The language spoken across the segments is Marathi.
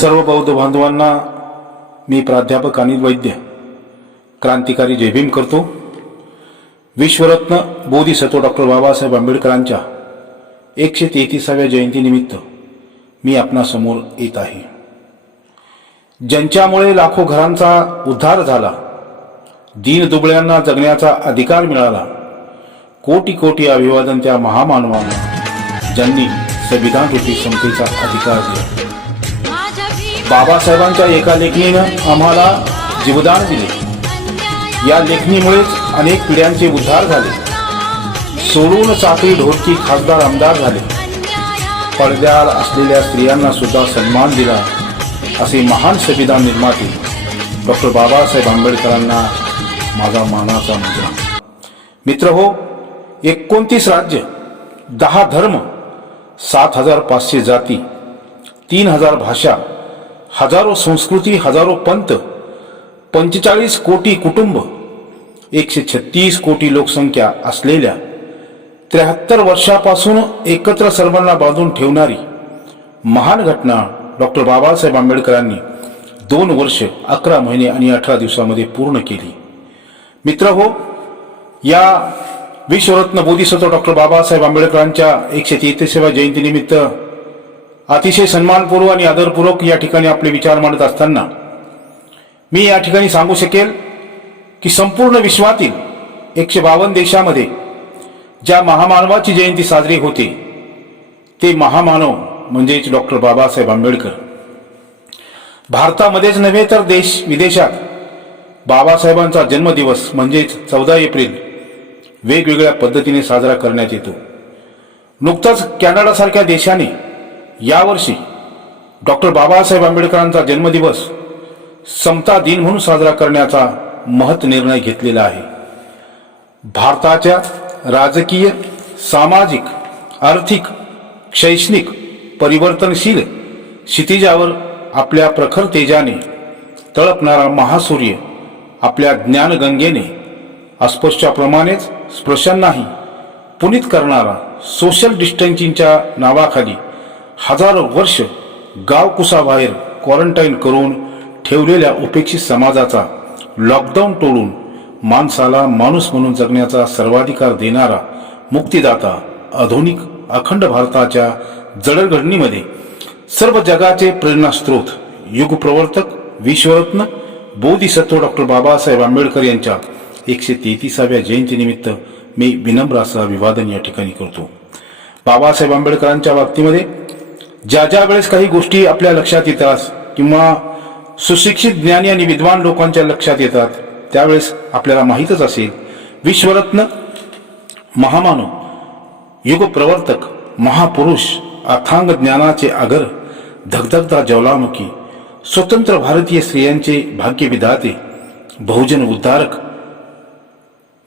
सर्व बौद्ध बांधवांना मी प्राध्यापक अनिल वैद्य क्रांतिकारी जयभीम करतो. विश्वरत्न बोधिसत्व डॉक्टर बाबासाहेब आंबेडकरांच्या एकशे तेहतीसाव्या जयंतीनिमित्त मी आपणासमोर येत आहे. ज्यांच्यामुळे लाखो घरांचा उद्धार झाला दीन दुबळ्यांना जगण्याचा अधिकार मिळाला कोटी कोटी अभिवादन त्या महामानवांना ज्यांनी संविधान रूपी क्षमतेचा अधिकार दिला. बाबासाहेबांच्या एका लेखणीनं आम्हाला जीवदान दिले. या लेखणीमुळेच अनेक पिढ्यांचे उद्धार झाले. सोडून चाकरी ढोरकी खासदार आमदार झाले. पडद्यावर असलेल्या स्त्रियांना सुद्धा सन्मान दिला. असे महान संविधान निर्माते डॉक्टर बाबासाहेब आंबेडकरांना माझा मानाचा मुद्रा. मित्र हो एकोणतीस राज्य दहा धर्म सात हजार पाचशे जाती तीन हजार भाषा हजारो संस्कृती हजारो पंत पंचेचाळीस कोटी कुटुंब एकशे छत्तीस कोटी लोकसंख्या असलेल्या त्र्याहत्तर वर्षापासून एकत्र सर्वांना बांधून ठेवणारी महान घटना डॉक्टर बाबासाहेब आंबेडकरांनी दोन वर्ष अकरा महिने आणि अठरा दिवसामध्ये पूर्ण केली. मित्र हो या विश्वरत्न बोधिसत्व डॉक्टर बाबासाहेब आंबेडकरांच्या एकशे तेहतीसाव्या जयंतीनिमित्त अतिशय सन्मानपूर्व आणि आदरपूर्वक या ठिकाणी आपले विचार मांडत असताना मी या ठिकाणी सांगू शकेल की संपूर्ण विश्वातील एकशे बावन्न देशामध्ये ज्या महामानवाची जयंती साजरी होते ते महामानव म्हणजेच डॉक्टर बाबासाहेब आंबेडकर. भारतामध्येच नव्हे तर देश विदेशात बाबासाहेबांचा जन्मदिवस म्हणजेच चौदा एप्रिल वेगवेगळ्या पद्धतीने साजरा करण्यात येतो. नुकताच कॅनडासारख्या देशाने यावर्षी डॉक्टर बाबासाहेब आंबेडकरांचा जन्मदिवस समता दिन म्हणून साजरा करण्याचा महत् निर्णय घेतलेला आहे. भारताच्या राजकीय सामाजिक आर्थिक शैक्षणिक परिवर्तनशील क्षितिजावर आपल्या प्रखर तेजाने तळपणारा महासूर्य आपल्या ज्ञानगंगेने अस्पृश्याप्रमाणेच स्पृश्यांनाही पुनीत करणारा सोशल डिस्टन्सिंगच्या नावाखाली हजारो वर्ष गावकुसाबाहेर क्वारंटाईन करून ठेवलेल्या उपेक्षित समाजाचा लॉकडाऊन तोडून माणसाला माणूस म्हणून जगण्याचा सर्वाधिकार देणारा मुक्तिदाता आधुनिक अखंड भारताच्या जडणघडणीमध्ये सर्व जगाचे प्रेरणास्त्रोत युगप्रवर्तक विश्वरत्न बोधिसत्व डॉक्टर बाबासाहेब आंबेडकर यांच्या एकशे तेहतीसाव्या जयंतीनिमित्त मी विनम्र असं अभिवादन या ठिकाणी करतो. बाबासाहेब आंबेडकरांच्या बाबतीमध्ये ज्या ज्या वेळेस काही गोष्टी आपल्या लक्षात येतात किंवा सुशिक्षित ज्ञानी आणि विद्वान लोकांच्या लक्षात येतात त्यावेळेस आपल्याला माहीतच असेल विश्वरत्न महामानव युगप्रवर्तक महापुरुष अथांग ज्ञानाचे आगर धगधगता ज्वालामुखी स्वतंत्र भारतीय स्त्रियांचे भाग्य विधाते बहुजन उद्धारक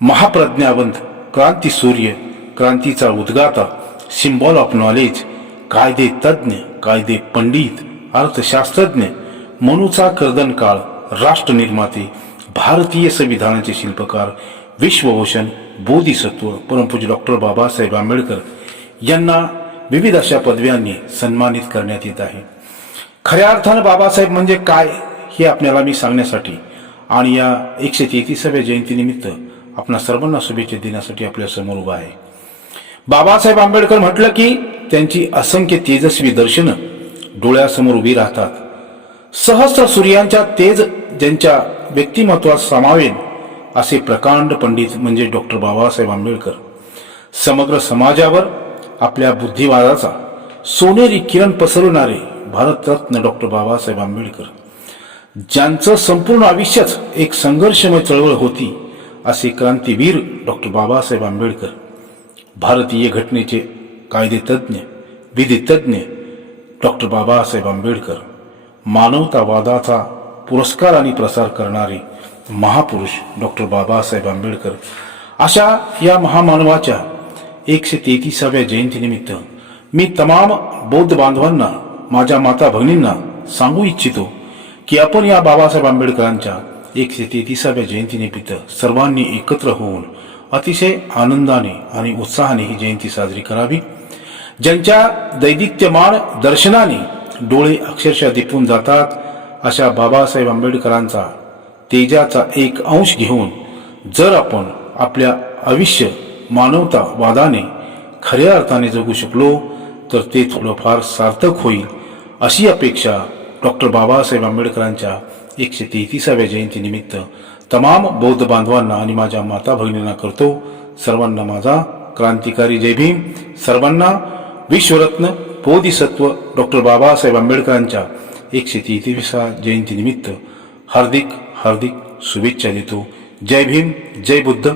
महाप्रज्ञावंत क्रांती सूर्य क्रांतीचा उद्गाता सिम्बॉल ऑफ नॉलेज कायदे तज्ज्ञ कायदे पंडित अर्थशास्त्रज्ञ मनुचा कर्दन काळ राष्ट्र निर्माते भारतीय संविधानाचे शिल्पकार विश्वभूषण बोधिसत्व परमपूज्य डॉक्टर बाबासाहेब आंबेडकर यांना विविध अशा पदव्यांनी सन्मानित करण्यात येत आहे. खऱ्या अर्थानं बाबासाहेब म्हणजे काय हे आपल्याला मी सांगण्यासाठी आणि या एकशे तेहतीसाव्या जयंतीनिमित्त आपणा सर्वांना शुभेच्छा देण्यासाठी आपल्यासमोर उभा आहे. बाबासाहेब आंबेडकर म्हटलं की त्यांची असंख्य तेजस्वी दर्शनं डोळ्यासमोर उभी राहतात. सहस्र सूर्यांच्या तेज ज्यांच्या व्यक्तिमत्वात समावेन असे प्रकांड पंडित म्हणजे डॉक्टर बाबासाहेब आंबेडकर. समग्र समाजावर आपल्या बुद्धिवादाचा सोनेरी किरण पसरवणारे भारतरत्न डॉक्टर बाबासाहेब आंबेडकर. ज्यांचं संपूर्ण आयुष्यच एक संघर्षमय चळवळ होती असे क्रांतीवीर डॉक्टर बाबासाहेब आंबेडकर. भारतीय घटनेचे कायदेतज्ञ विधितज्ञ डॉक्टर बाबासाहेब आंबेडकर मानवतावादाचा पुरस्कार आणि प्रसार करणारे महापुरुष डॉक्टर बाबासाहेब आंबेडकर. अशा या महामानवाच्या एकशे तेहतीसाव्या जयंतीनिमित्त मी तमाम बौद्ध बांधवांना माझ्या माता भगिनींना सांगू इच्छितो की आपण या बाबासाहेब आंबेडकरांच्या एकशे तेहतीसाव्या जयंतीनिमित्त सर्वांनी एकत्र होऊन अतिशय आनंदाने आणि उत्साहाने ही जयंती साजरी करावी. ज्यांच्या दैदित्यमान दर्शनाने डोळे अक्षरशः दिपून जातात अशा बाबासाहेब आंबेडकरांचा तेजाचा एक अंश घेऊन जर आपण आपल्या आयुष्य मानवतावादाने खऱ्या अर्थाने जगू शकलो तर ते थोडंफार सार्थक होईल अशी अपेक्षा डॉक्टर बाबासाहेब आंबेडकरांच्या एकशे तेहतीसाव्या जयंतीनिमित्त तमाम बौद्ध बांधवांना आणि माझ्या माता भगिनींना करतो. सर्वांना माझा क्रांतिकारी जय भीम. सर्वांना विश्वरत्न बोधिसत्व डॉक्टर बाबासाहेब आंबेडकरांच्या एकशे तेहतीसा जयंतीनिमित्त हार्दिक हार्दिक शुभेच्छा देतो. जय भीम जय बुद्ध.